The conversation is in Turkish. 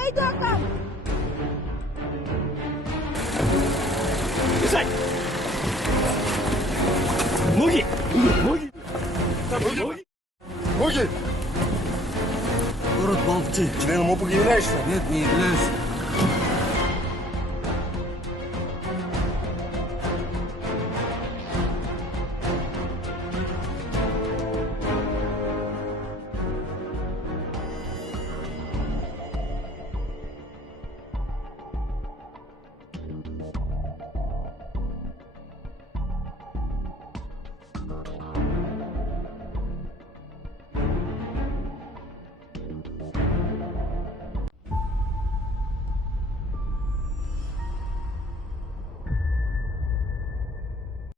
Haydi Hakan. Güzel. Mugi. Mugi. Mugi. Город Балти. Член МОПа ги не знаеш ли? Нет, не являюсь.